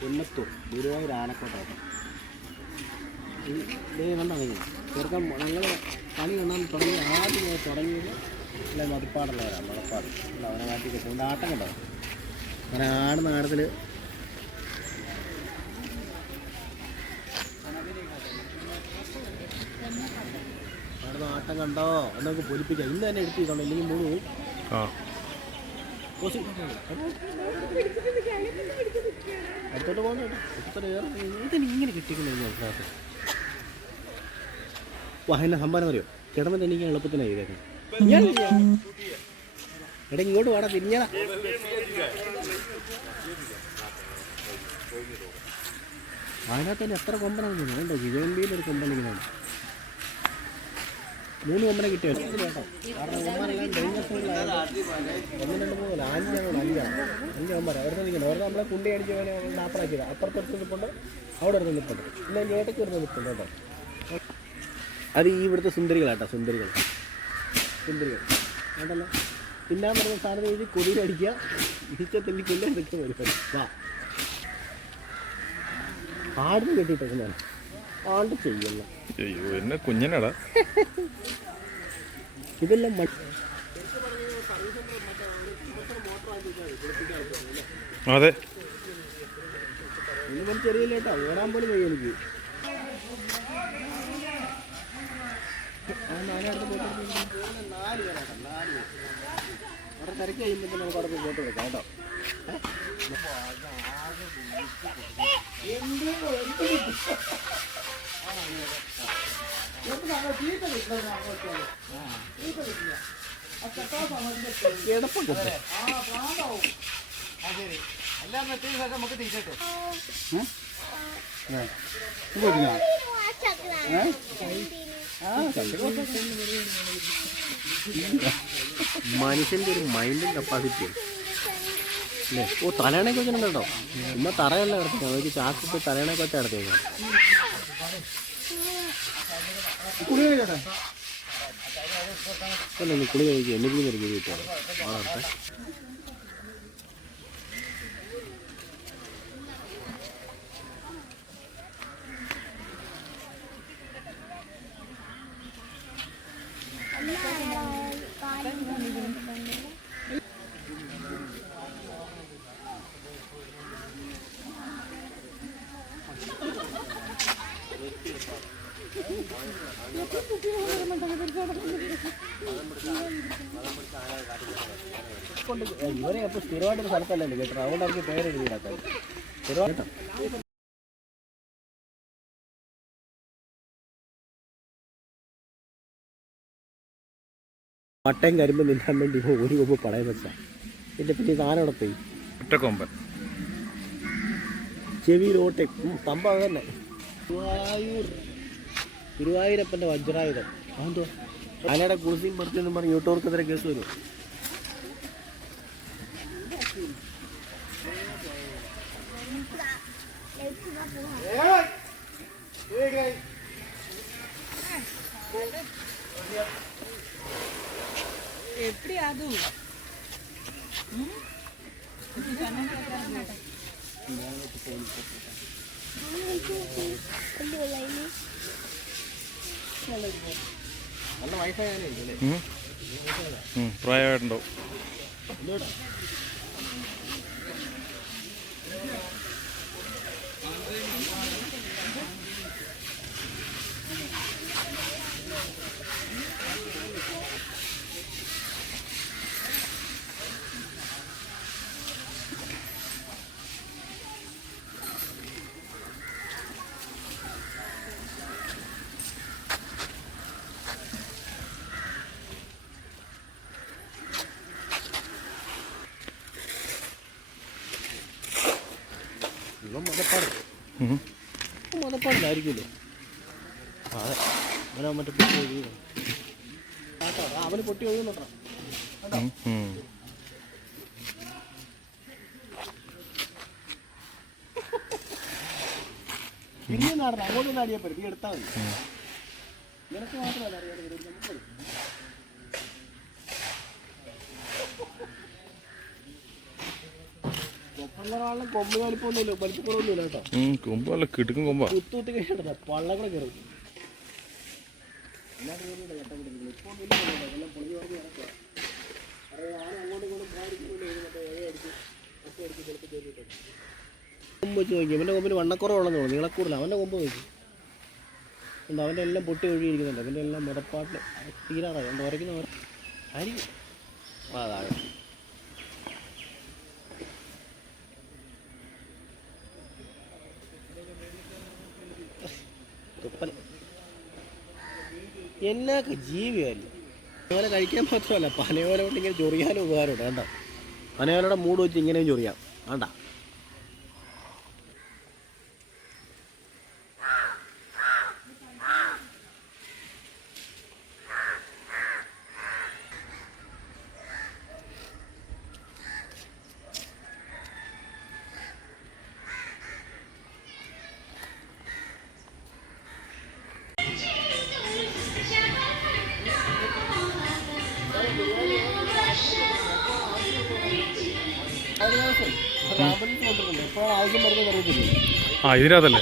പുന്നത്തൂർ ഗുരുവായൂർ ആനക്കോട്ട. ഇതേ കണ്ടോ നിങ്ങൾ ചെറുക്കം ഞങ്ങൾ കളി കാണാൻ തുടങ്ങിയത് അല്ല മതിപ്പാടുള്ളവരാണ്. മുളപ്പാട് അല്ല അവനെ മാറ്റിക്ക് പോകുന്ന ആട്ടം കണ്ടോ. അങ്ങനെ ആടുന്ന ആടത്തിൽ ആടുന്ന ആട്ടം കണ്ടോ എന്നൊക്കെ പൊലിപ്പിക്കാം. ഇന്ന് തന്നെ എടുത്തിട്ടുണ്ടോ ഇല്ലെങ്കിൽ മൂന്ന് അടുത്തോട്ട് പോകുന്ന കേട്ടോ. ഇത്ര ഇതിന് ഇങ്ങനെ കിട്ടിക്കൊണ്ടിരുന്നു മനസ്സിലാകത്ത്. വാഹന സംഭാവന അറിയോ കിടന്നിട്ട് എനിക്ക് എളുപ്പത്തിനായി ഇതൊക്കെ. എടാ ഇങ്ങോട്ട് വാടാ തിരിഞ്ഞടാ. അതിനകത്ത് തന്നെ എത്ര കൊമ്പനാണ് വേണ്ടോ. വിജയമ്പിയിലൊരു കൊമ്പനിക്കുന്നുണ്ട്. 3 കൊമ്പനെ കിട്ടിയോ കേട്ടോ. കാരണം കൊമ്പനെല്ലാം ഡേഞ്ചർ 1, 2, 3 5 കൊമ്പര അവിടെ നിൽക്കുന്നത്. അവിടെ നമ്മളെ കുണ്ടി അടിച്ച് പോലെ നാപ്പറാക്കിയത്. അപ്പുറത്തെടുത്ത് നിൽപ്പുണ്ട്, അവിടെ എടുത്ത് നിൽപ്പുണ്ട്, പിന്നെ ഇങ്ങോട്ടേക്ക് എടുത്ത് നിൽപ്പുണ്ട് കേട്ടോ. അത് ഈ ഇവിടുത്തെ സുന്ദരികളാട്ടോ. സുന്ദരികൾ കേട്ടല്ലോ. തിന്നാൻ പറഞ്ഞ സാധനം എഴുതി കൊതിയിലടിക്കുക, ഇടിച്ചെല്ലിക്കൊല്ല ഇതൊക്കെ വരും. വാ ആടിന് കെട്ടിയിട്ടേക്കുന്നതാണ്. ആണ്ട് ചെയ്യല്ല എന്നെ കുഞ്ഞനടാ. ഇതെല്ലാം അതെ ഇനി ചെറിയ കേട്ടോ. ഓടാൻ പോലും കഴിയും എനിക്ക്. അവിടെ തിരക്ക് കഴിയുമ്പോൾ നമുക്ക് അവിടെ പോയി ഫോട്ടോ എടുക്കാം കേട്ടോ. മനുഷ്യൻ്റെ ഒരു മൈൻഡും കപ്പാസിറ്റിയും അല്ലേ. ഓ തലയണയൊക്കെ വെച്ചിട്ടുണ്ട് കേട്ടോ. ഇന്ന തറയല്ല കിടത്തിക്കണം. അതൊക്കെ ചാക്കിട്ട് തലയണയൊക്കെ വെച്ചാൽ കിടത്തേക്കണം. കുളി കഴിക്കുക എന്നിട്ട് ഒരു കുഴി കിട്ടുക ആളെ. ഇവരെ അപ്പോൾ സ്ഥിരമായിട്ടൊരു സ്ഥലത്തല്ലേ കേട്ടോ. അതുകൊണ്ട് അവർക്ക് പേരെഴുതിയിടാത്ത സ്ഥിരമായിട്ടോ. മട്ടയും കരിമ്പ് നിന്നാൻ വേണ്ടി ഒരു കൊമ്പ് പടയം വെച്ചാൽ എൻ്റെ പിന്നെ സാധനം പോയി ഒറ്റക്കൊമ്പൻ ചെവിയിലോട്ടെ പമ്പ തന്നെ. ഗുരുവായൂരപ്പൻ്റെ വജ്രായുധം. അതെന്തോ ആനയുടെ കുളിസിയും പറിച്ചെന്നും പറഞ്ഞ് യൂട്ടൂർക്കെതിരെ കേസ് വരും. നല്ല വയസ്സായാലേ പ്രായമായിട്ടുണ്ടോ. മതപ്പാടിലായിരിക്കുമല്ലോ. അതെ അവനെ മറ്റേ പൊട്ടി ഒഴുകുന്നു. അവന് പൊട്ടി ഒഴുകുന്നുണ്ടോ. പിന്നെ നാടണം അങ്ങോട്ട് നാടിയപ്പോഴും നീ എടുത്താൽ മതി. നിനക്ക് മാത്രമല്ല അറിയാതെ അങ്ങനെ കൊമ്പ് വലിപ്പമൊന്നുമില്ല, വലിപ്പക്കുറവൊന്നുമില്ല കേട്ടോ. കൊമ്പ് നല്ല കിടുക്കും കൊമ്പാ. കുത്തി കഴിഞ്ഞിട്ടില്ല, പള്ള കൂടെ കയറും. കൊമ്പ് വെച്ച് നോക്കി, അവൻ്റെ കൊമ്പിന് വണ്ണക്കുറവുള്ളതെന്ന് തോന്നുന്നു, നീളക്കൂടില്ല. അവൻ്റെ കൊമ്പ് നോക്കി ഉണ്ട്, അവൻ്റെ എല്ലാം പൊട്ടി ഒഴുകിയിരിക്കുന്നുണ്ട്. അവൻ്റെ എല്ലാം മുടപ്പാട്ടിൽ തീരാറായി. എന്താ ഉരയ്ക്കുന്നവർ ആയിരിക്കും. അതാണ് തുപ്പൽ. എന്നൊക്കെ ജീവിയല്ലേ. പനയോല കഴിക്കാൻ മാത്രമല്ല, പനയോല കൊണ്ട് ഇങ്ങനെ ചൊറിയാനും ഉപകാരമുണ്ട്. വേണ്ട, പനയോലയുടെ മൂട് വെച്ച് ഇങ്ങനെയും ചൊറിയാം. വേണ്ട, എപ്പോഴാണ് ആവശ്യം വരുന്നത് അറിയത്തില്ല. ഇതിനകത്തല്ലേ